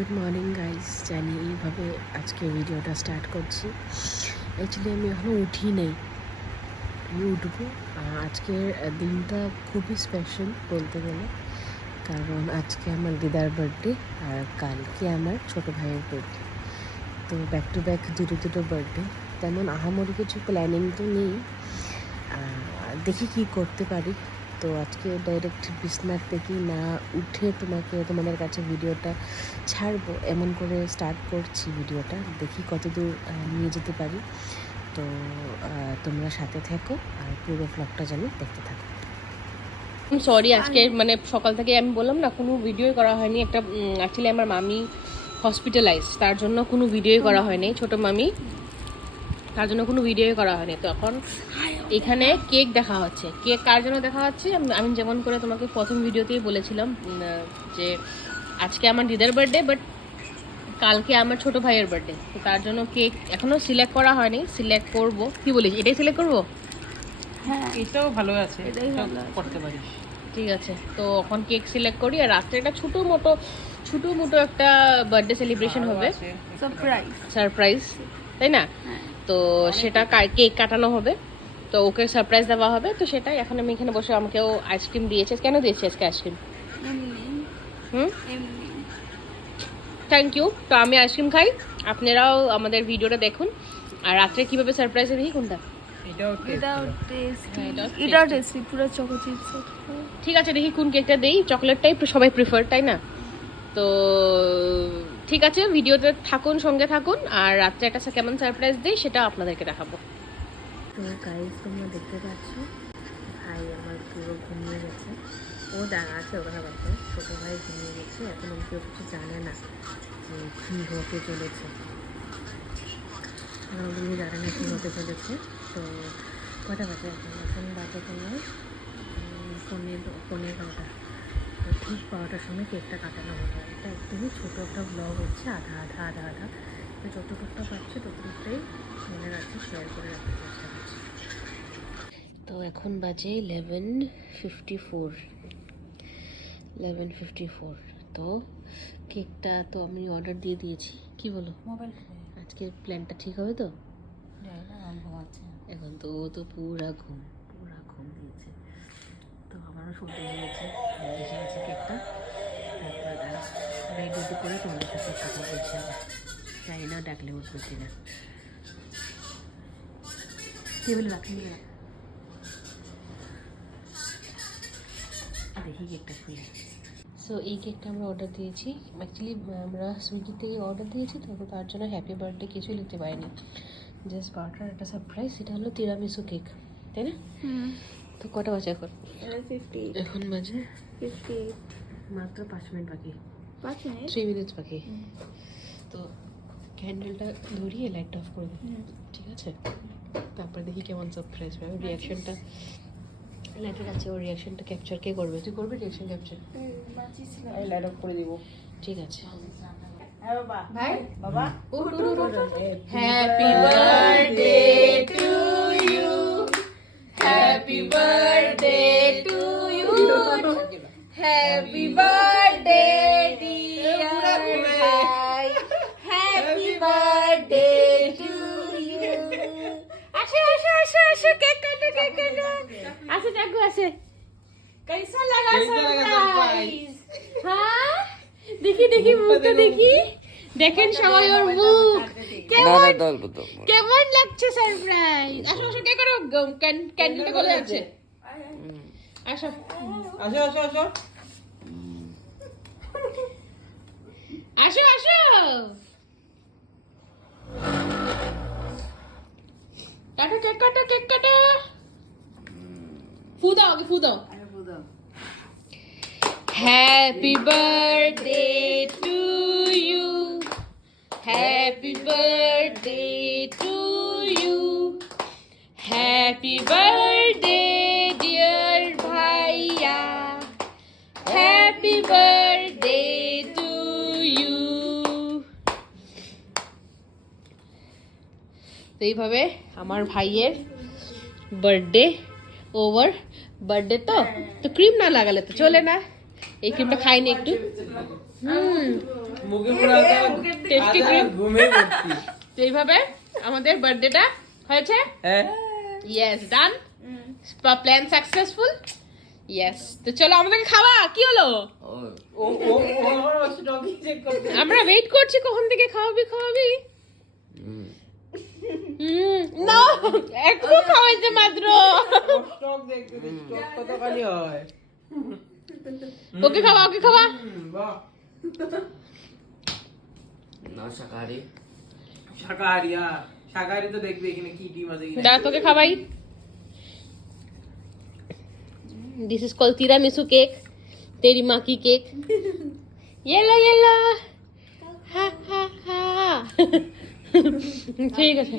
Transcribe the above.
Good morning guys, জানি এইভাবে আজকে ভিডিওটা স্টার্ট করছি। অ্যাকচুয়ালি আমি এখনও উঠি নেই, আমি উঠবো। আজকের দিনটা খুবই স্পেশাল বলতে গেলে, কারণ আজকে আমার দিদার বার্থডে আর কালকে আমার ছোটো ভাইয়ের বার্থডে। তো ব্যাক টু ব্যাক দুটো বার্থডে। তেমন আহামরি কিছু প্ল্যানিং তো নেই, দেখি কি করতে পারি। তো আজকে ডাইরেক্ট বিছনার থেকে না উঠে তোমাদের কাছে ভিডিওটা ছাড়বো এমন করে স্টার্ট করছি ভিডিওটা। দেখি কতদূর নিয়ে যেতে পারি। তো তোমরা সাথে থেকো আর পুরো ব্লগটা যেন দেখতে থাকো। সরি, আজকে মানে সকাল থেকে আমি বললাম না কোনো ভিডিওই করা হয়নি। একটা অ্যাকচুয়ালি আমার মামি হসপিটালাইজ, তার জন্য কোনো ভিডিওই করা হয়নি। ছোটো মামি, তার জন্য কোনো ভিডিওই করা হয়নি। তো এখন এখানে কেক দেখা হচ্ছে। কেক কার জন্য দেখা হচ্ছে? আমি যেমন করে তোমাকে প্রথম ভিডিওতেই বলেছিলাম যে আজকে আমার দিদার বার্থডে, বাট কালকে আমার ছোটো ভাইয়ের বার্থডে। তো তার জন্য কেক এখনও সিলেক্ট করা হয়নি, সিলেক্ট করবো। কি বলিস, এটাই সিলেক্ট করবো? হ্যাঁ, এটাও ভালো আছে, এটাই করতে পারিস। ঠিক আছে, তো এখন কেক সিলেক্ট করি। আর রাত্রে একটা ছোটো মোটো একটা বার্থডে সেলিব্রেশন হবে, সারপ্রাইজ, তাই না? তো সেটা কেক কাটানো হবে, তো ওকে সারপ্রাইজ দেওয়া হবে। তো সেটাই এখন আমি এখানে বসে, আমাকেও আইসক্রিম দিয়েছে। কেন দিয়েছে আজকে আইসক্রিম? Thank you. তো আমি আইসক্রিম খাই, আপনারাও আমাদের ভিডিওটা দেখুন। আর রাত্রে কীভাবে সারপ্রাইজ দিই কোনটা? ঠিক আছে, দেখি কোন কেকটা দেই। চকলেটটাই সবাই প্রিফার, তাই না? তো ঠিক আছে, ভিডিওতে থাকুন, সঙ্গে থাকুন। আর রাত্রে একটা কেমন সারপ্রাইজ দিই সেটা আপনাদেরকে দেখাবো। তো গাইজ, তোমরা দেখতে পাচ্ছ ভাই আমার পুরো ঘুমিয়ে গেছে। ও আছে ওর কথা বলছে, ছোটো ভাই ঘুমিয়ে গেছে। এখন ও কেউ কিছু জানে না যে কী হতে চলেছে, ওগুলো জানে না কী হতে চলেছে। তো কটা বাজে এখন বাজে তোমার পনেরো 12টা। তো ঠিক 12টার সময় কেকটা কাটানো হবে। এটা একদমই ছোটো একটা ব্লগ হচ্ছে, আধা। তো যতটুকটা পাচ্ছে ততটুকটাই মনে রাখছি, শেয়ার করে রাখতে চেষ্টা করছি। তো এখন বাজে 11:54। তো কেকটা তো আমি অর্ডার দিয়ে দিয়েছি। কি বলো, আজকের প্ল্যানটা ঠিক হবে তো? এখন তো ও তো পুরা ঘুম দিয়েছে। তো আমারও শুনতে হয়েছে, দেখে গেছে কেকটা। তারপরে রেডি করে তোমাদের সাথে কথা বলছি। জানি না ডাকলে উঠবে কিনা। টেবিলে রাখেন, দেখি কেকটা খুলে। সো এই কেকটা আমরা অর্ডার দিয়েছি। অ্যাকচুয়ালি আমরা সুইগি থেকে অর্ডার দিয়েছি, তো তার জন্য হ্যাপি বার্থডে কিছুই লিখতে পারিনি, জাস্ট বার্থডে একটা সারপ্রাইজ। এটা হলো তিরামিসু কেক, তাই না? তো কটা বাজে এখন? এখন বাজে 58, মাত্র 5 মিনিট বাকি, 3 মিনিটস বাকি। তো ক্যান্ডেলটা ধরিয়ে লাইটটা অফ করে দিই, ঠিক আছে? তারপর দেখি কেমন সারপ্রাইজ পাবে। রিয়াকশনটা লাইটের আছে, ওর রিয়াকশনটা ক্যাপচার কে করবে? তুই করবি রিয়াকশন ক্যাপচার? আমি লাইট অফ করে দিব। ঠিক আছে। ভাই বাবা, happy birthday to you, happy birthday to you, happy birthday dear ভাই, হ্যাপি বার্থডে টু ইউ। আসো কেক কাটো। আসো জাগো, আসে। कैसा लगा सरप्राइज? हाँ, দেখি মুখটা দেখি। দেখেন সবাই ওর মুখ কেমন লাগছে সারপ্রাইজ। আসো কে করো, ক্যান্ডেলটা গলে যাচ্ছে। আসো কাটো কেক কাটো। ফু দাও। Happy birthday to you, happy birthday to you, happy birthday dear bhaiya, happy birthday to you. তো এইভাবে আমার ভাইয়ের বার্থডে ওভার। বার্থডে তো ক্রিম না লাগালে তো চলে না। এই ক্রিমটা খাইনি একটু। মুখে পুরো টেস্টি ক্রিম ঘুমে পড়ছি। তো এইভাবে আমাদের বার্থডেটা হয়েছে হ্যাঁ ইয়েস ডান প্ল্যান সাকসেসফুল ইয়েস তো চলো আমাদেরকে খাওয়া কি হলো ও ও ও আমার স্টকি চেক করতে। আমরা ওয়েট করছি কখন থেকে খাওয়াবি না একটু খাওয়াইছে মাত্র স্টক দেখতে স্টক কতখানি হয়। ওকে খাওয়া বাহ না শাকাহারি শাকাহারি শাকাহারি তো দেখবে এখানে কি ডিম আছে কিনা। দাঁড়া তোকে খাওয়াই this is called tiramisu cake তেরি মা কি কেক येलो হা হা হা ঠিক আছে